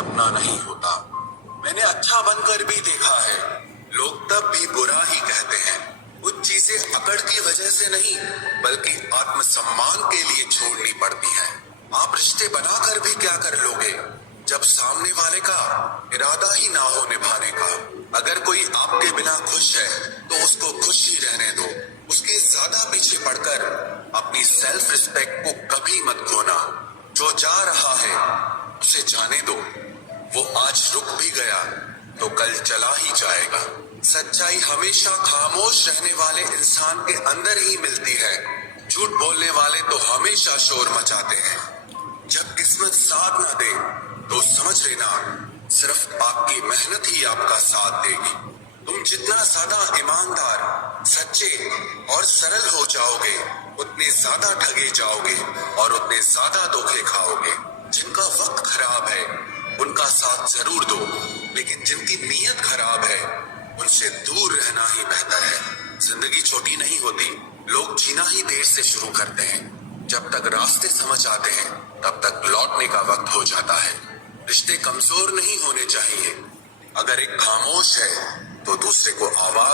अपना नहीं होता। मैंने अच्छा बनकर भी देखा है, लोग तब भी बुरा ही कहते हैं। कुछ चीजें अकड़ की वजह से नहीं, बल्कि आत्मसम्मान के लिए छोड़नी पड़ती हैं। आप रिश्ते बनाकर भी क्या कर लोगे जब सामने वाले का इरादा ही ना हो निभाने का। अगर कोई आपके बिना खुश है तो उसको खुश ही रहने दो। उसके ज्यादा पीछे पड़कर अपनी सेल्फ रिस्पेक्ट को कभी मत खोना। जो जा रहा है उसे जाने दो, वो आज रुक भी गया तो कल चला ही जाएगा। सच्चाई हमेशा खामोश रहने वाले इंसान के अंदर ही मिलती है। झूठ बोलने वाले तो हमेशा शोर मचाते हैं। जब किस्मत साथ ना दे तो समझ लेना सिर्फ आपकी मेहनत ही आपका साथ देगी। तुम जितना ज्यादा ईमानदार, सच्चे और सरल हो जाओगे, उतने ज्यादा ठगे जाओगे और उतने ज्यादा धोखे खाओगे। जिनका वक्त खराब है उनका साथ जरूर दो, लेकिन जिनकी नीयत खराब है उनसे दूर रहना ही बेहतर है। जिंदगी छोटी नहीं होती, लोग जीना ही देर से शुरू करते हैं। जब तक रास्ते समझ आते हैं तब तक लौटने का वक्त हो जाता है। रिश्ते कमजोर नहीं होने चाहिए। अगर एक खामोश है तो दूसरे को आवाज